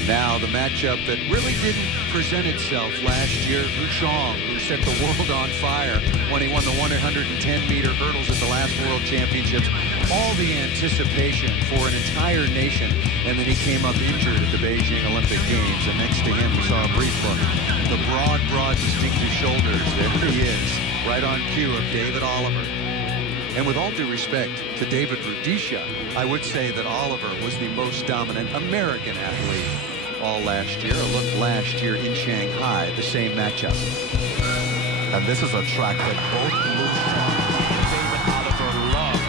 And now the matchup that really didn't present itself last year, Lushong, who set the world on fire when he won the 110-meter hurdles at the last World Championships. All the anticipation for an entire nation, and then he came up injured at the Beijing Olympic Games. And next to him, we saw a brief look. The broad, distinctive shoulders. There he is, right on cue of David Oliver. And with all due respect to David Rudisha, I would say that Oliver was the most dominant American athlete all last year. A look last year in Shanghai, the same matchup. And this is a track that both Lushong and David Oliver love.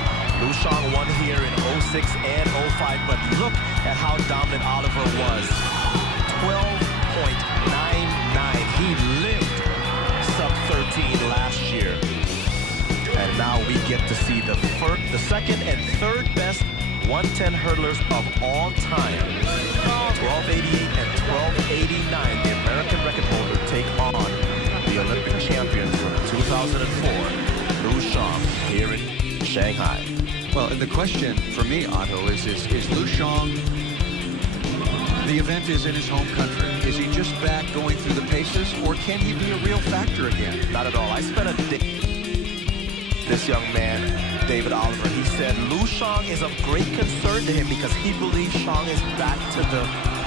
Lushong won here in 06 and 05, but look at how dominant Oliver was. 12.99. He lived sub-13 last year. And now we get to see the second and third best 110 hurdlers of all time. 1288 and 1289, the American record holder, take on the Olympic champion from 2004, Lushong, here in Shanghai. Well, and the question for me, Otto, is Lushong, the event is in his home country. Is he just back going through the paces, or can he be a real factor again? Not at all. I spent a day. This young man, David Oliver, he said Lushong is of great concern to him because he believes Shong is back to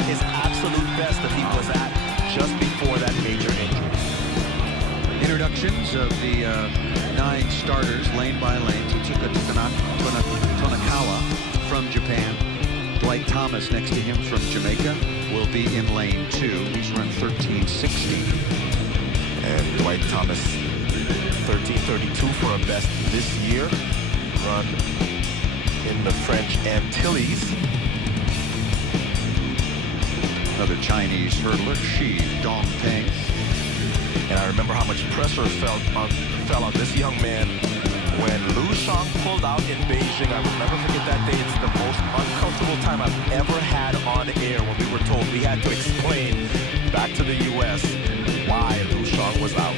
his absolute best that he was at just before that major injury. Introductions of the 9 starters, lane by lane. Tsuka Tonakawa from Japan. Dwight Thomas next to him from Jamaica will be in lane 2. He's run 13:16. And Dwight Thomas, 13:32 for a best this year, run in the French Antilles. Another Chinese hurdler, Shi Dongpeng. And I remember how much pressure fell on this young man when Lushong pulled out in Beijing. I will never forget that day. It's the most uncomfortable time I've ever had on air when we were told we had to explain back to the U.S. why Lushong was out.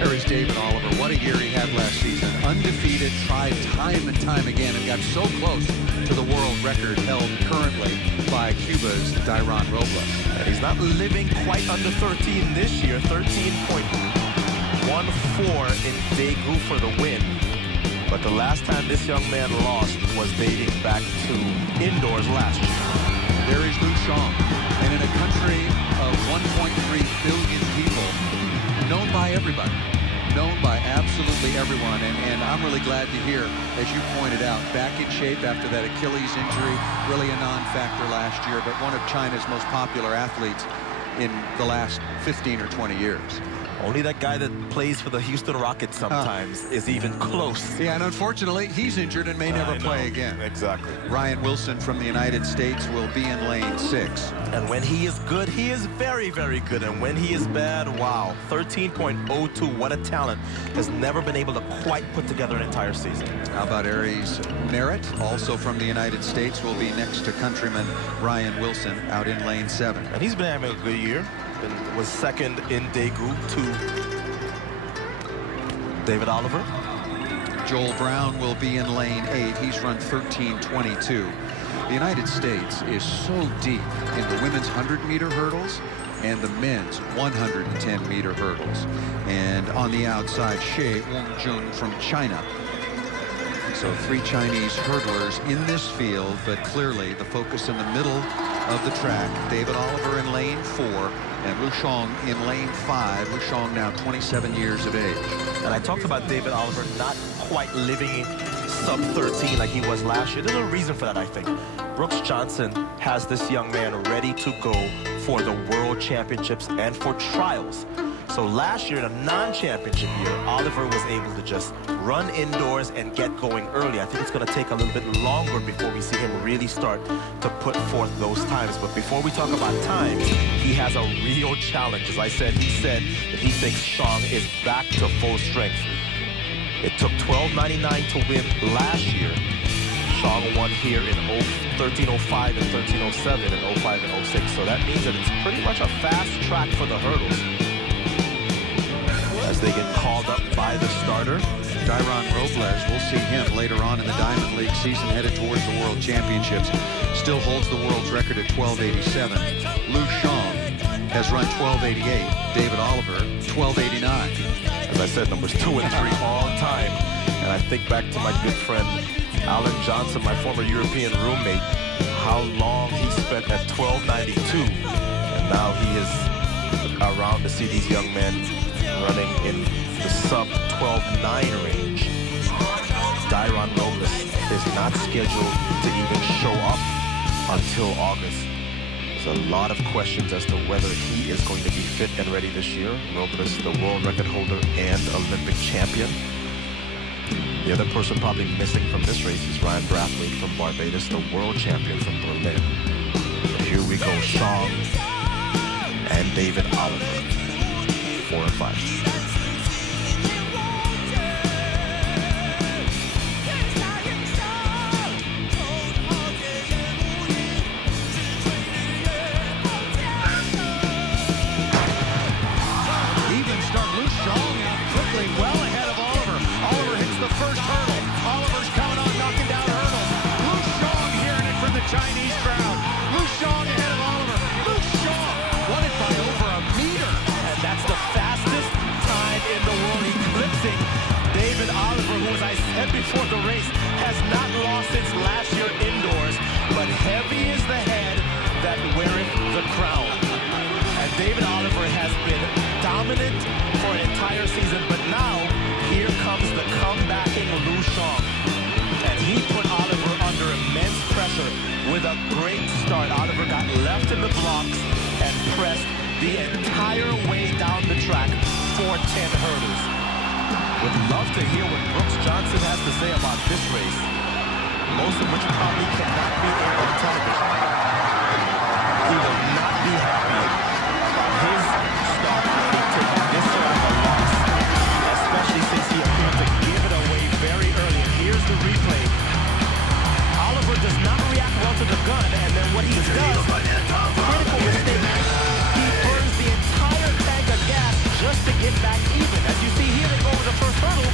There is David Oliver. What a year he had last season. Undefeated, tried time and time again, and got so close to the world record held currently by Cuba's Dairon Robles. And he's not living quite under 13 this year. 13.14 in Daegu for the win. But the last time this young man lost was dating back to indoors last year. There is Lushong. And in a country of 1.3 billion people, known by everybody, known by absolutely everyone, and I'm really glad to hear, as you pointed out, back in shape after that Achilles injury, really a non-factor last year, but one of China's most popular athletes in the last 15 or 20 years. Only that guy that plays for the Houston Rockets sometimes is even close. Yeah, and unfortunately, he's injured and may never play again. Exactly. Ryan Wilson from the United States will be in lane 6. And when he is good, he is very, very good. And when he is bad, wow. 13.02, what a talent. Has never been able to quite put together an entire season. How about Aries Merritt, also from the United States, will be next to countryman Ryan Wilson out in lane 7. And he's been having a good year. And was second in Daegu to David Oliver. Joel Brown will be in lane 8. He's run 13:22. The United States is so deep in the women's 100-meter hurdles and the men's 110-meter hurdles. And on the outside, Xie Wongjun from China. So 3 Chinese hurdlers in this field, but clearly the focus in the middle of the track. David Oliver in lane 4 and Lushong in lane 5. Lushong now 27 years of age. And I talked about David Oliver not quite living sub-13 like he was last year. There's a reason for that, I think. Brooks Johnson has this young man ready to go for the World Championships and for trials. So last year, in a non-championship year, Oliver was able to just run indoors and get going early. I think it's going to take a little bit longer before we see him really start to put forth those times. But before we talk about times, he has a real challenge. As I said, he said that he thinks Shong is back to full strength. It took 12.99 to win last year. Shong won here in 13:05 and 13:07 and 05 and 06. So that means that it's pretty much a fast track for the hurdles. As they get called up by the starter. Dairon Robles, we'll see him later on in the Diamond League season headed towards the World Championships. Still holds the world's record at 12.87. Liu Shang has run 12.88. David Oliver, 12.89. As I said, numbers 2 and 3 all time. And I think back to my good friend Alan Johnson, my former European roommate, how long he spent at 12.92. And now he is around to see these young men running in the sub 12.9 range. Dairon Robles is not scheduled to even show up until August. There's a lot of questions as to whether he is going to be fit and ready this year. Robles, the world record holder and Olympic champion. The other person probably missing from this race is Ryan Brathwaite from Barbados, the world champion from Berlin. But here we go, Shang and David Oliver, 4 and 5. Chinese crowd. Liu Shang ahead of Oliver. Liu Shang won it by over a meter. And that's the fastest time in the world, eclipsing David Oliver, who, as I said before the race, has not lost since last year indoors. But heavy is the head that weareth the crown. And David Oliver has been dominant for an entire season, but now here comes the comebacking Liu Shang. And he put Oliver under immense pressure. With a great start, Oliver got left in the blocks and pressed the entire way down the track for 10 hurdles. Would love to hear what Brooks Johnson has to say about this race, most of which probably cannot be aired on television. He will not be happy about his start having taken this sort of a loss, especially since he appeared to give it away very early. And here's the replay. Oliver does not react well to the gun, and then what he does, critical mistake, he burns the entire tank of gas just to get back even. As you see here, they go over the first hurdle.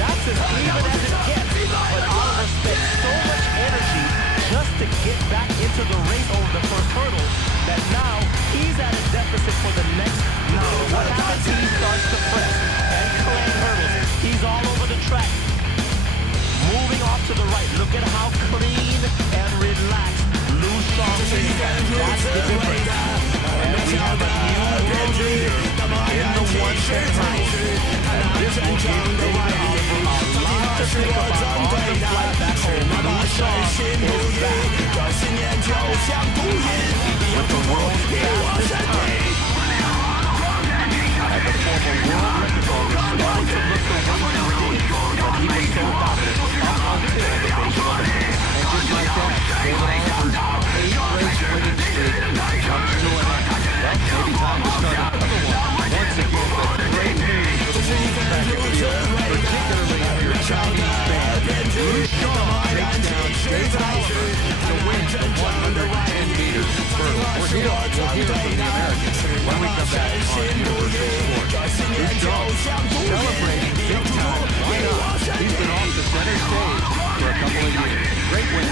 That's as even as it gets. But Oliver spent so much energy just to get back into the race over the first hurdle that now he's at a deficit for the next nine. What happens? He starts to press and claim hurdles. He's all over the track. Moving off to the right, look at how clean and relaxed Liu Shang is. That's the difference. And we have a new world leader in the 110 hurdles. And this will give David Oliver a lot to think about on the flight back home. Liu Shang is back with the world's fastest time. And the former world record holder started to look the way he did, but he was so dominant up until the Beijing Olympics. And just like that, David Oliver's 8-race winning streak comes to an end. Well, maybe time to start another one. Once again, the great news for the world track and field, particularly if you're a Chinese fan. Liu Shang takes down David Oliver to win the 110-meter hurdle. We'll hear from the Americans when we come back on Universal Sports. Liu Shang celebrating big time. Why not? He's been off the center stage for a couple of years. Great win.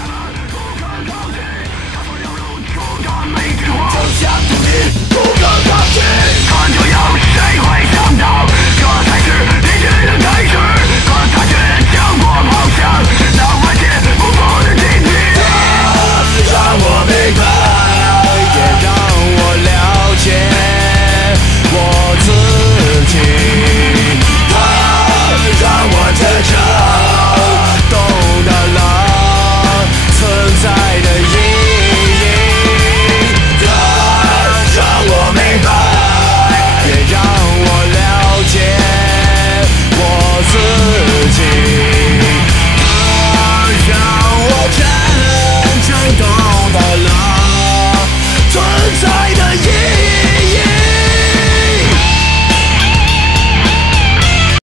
就像土地不可